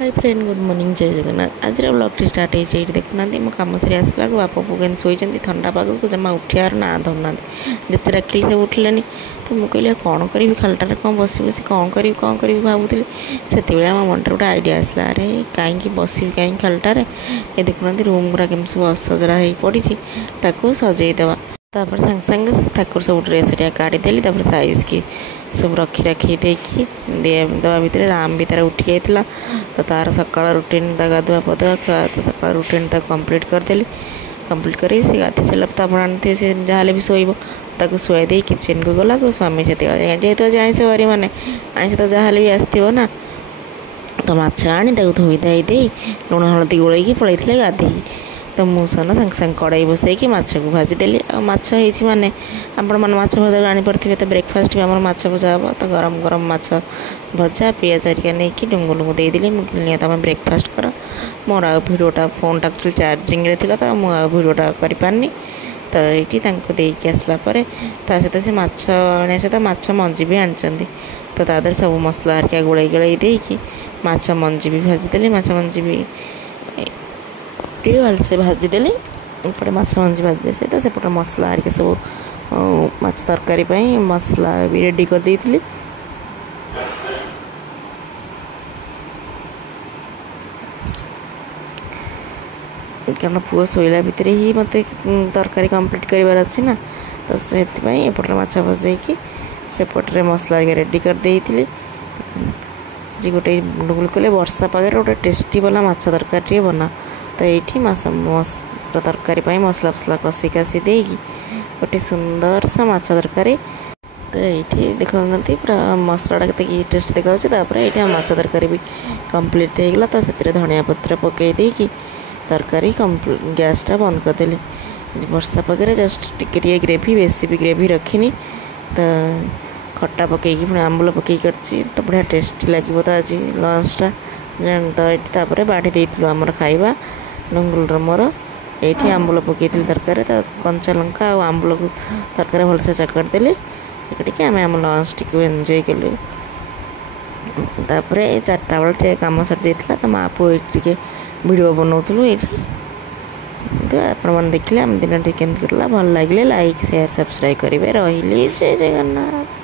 Hi friend good morning जय जगन्नाथ आज blog start होती देखुना मो कम सरी आसला बाप पु के शोचती थंडा पाग को जमा उठार ना धरना जिते डाकिली सब उठिले तो मुझे कहली कौन करी खालटार कौन बस बस कौन करी भावुली से आम मन गोटे आइडिया आसला अरे कहीं बस कहीं खालटार ये देखुना रूम गुरा केम सब असजड़ा हो पड़ी सजेदेवा सागे सागे ठाकुर सब ड्रेस काढ़ीदेली साइज की सब रखी देखी दवा भितर राम भी तार उठी जाता तो तार सकाल रुटीन गाधुआ पधुआ तो सकाल रुटीन कंप्लीट करदेली कंप्लीट कर गाधी सारा आप जानते से जहाँ भी शोब ताक शुआई दे किचन को गला स्वामी से जेहेतु आज आइंस बारी मैंने आइंस तो जहाँ भी आसो ना तो माछ आनी धोई धाई दे लुण हलदी गोल पलैते गाधे तो मुसन सागे सागे कड़ाई बसैकी माछ को भाजीदेली आछ माने आपण मैंने माछ भजा जानीपे तो ब्रेकफास्ट भी आम माछ भजा हम तो गरम गरम माछ भजा पियाज हरिका नहीं कि डुंगुल को देदेली मुझे तुम ब्रेकफास्ट कर मोर आ भिडियोटा फोन एक्चुअली चार्जिंग थी तो मुझे भिडियोटा करें तो ये देकी आसला सहित से माछ आने सहित माछ मंजी भी आनी तो तादर सब मसला हरिका गोल गोल देकी माछ मंजी भी भाजीदेली माछ मंजी भी भलसे भाजीदेली एपटे माछ मंजी भाजी सहित सेपटे मसला हरिका सब माछ तरकारी मसला भी रेडी कर देइथिली कारण पुओ शोला भितर ही मत तरकारी कंप्लीट करार अच्छी ना तो से एपटे माछ भजैकी सेपटे मसला रेडी कर देइथिली जी गोटे गुल कले वर्षा पागे गोटे टेस्टी वाला माछ तरकारी बना तो ये तरकारी मसला फसला कषि कासी देगी गोटे सुंदर सा माछ तरकारी तो ये देखते पूरा मसला के टेस्ट देखा ये माछ तरकारी भी कंप्लीट हो गला तो से धनिया पत्र पकई देकी तरकारी गैसटा बंद करदेली वर्षा पागे जस्ट टिके ग्रेवी बेसी भी ग्रेवी रखी तो खट्टा पकईकी पुणी आंबुल पकई कर तो बढ़िया टेस्टी लगे तो आज लंचटा तो ये बाढ़ी देलु आमर खाइबा डुंगुल मोर ये आंबुल पकई तरकारी तो कंचा लंका और आंबुल को तरकारी भलसे चकटदेली चकटिकी आम आम लंच टी एंजॉय कलु तापर 4टा बेले कम सरी जाता तो माँ पुओ ये वीडियो बनाऊलु ये तो आपने देखिले आम दिन केमती कला भल लगे लाइक शेयर सब्सक्राइब करेंगे रही जय जगन्नाथ।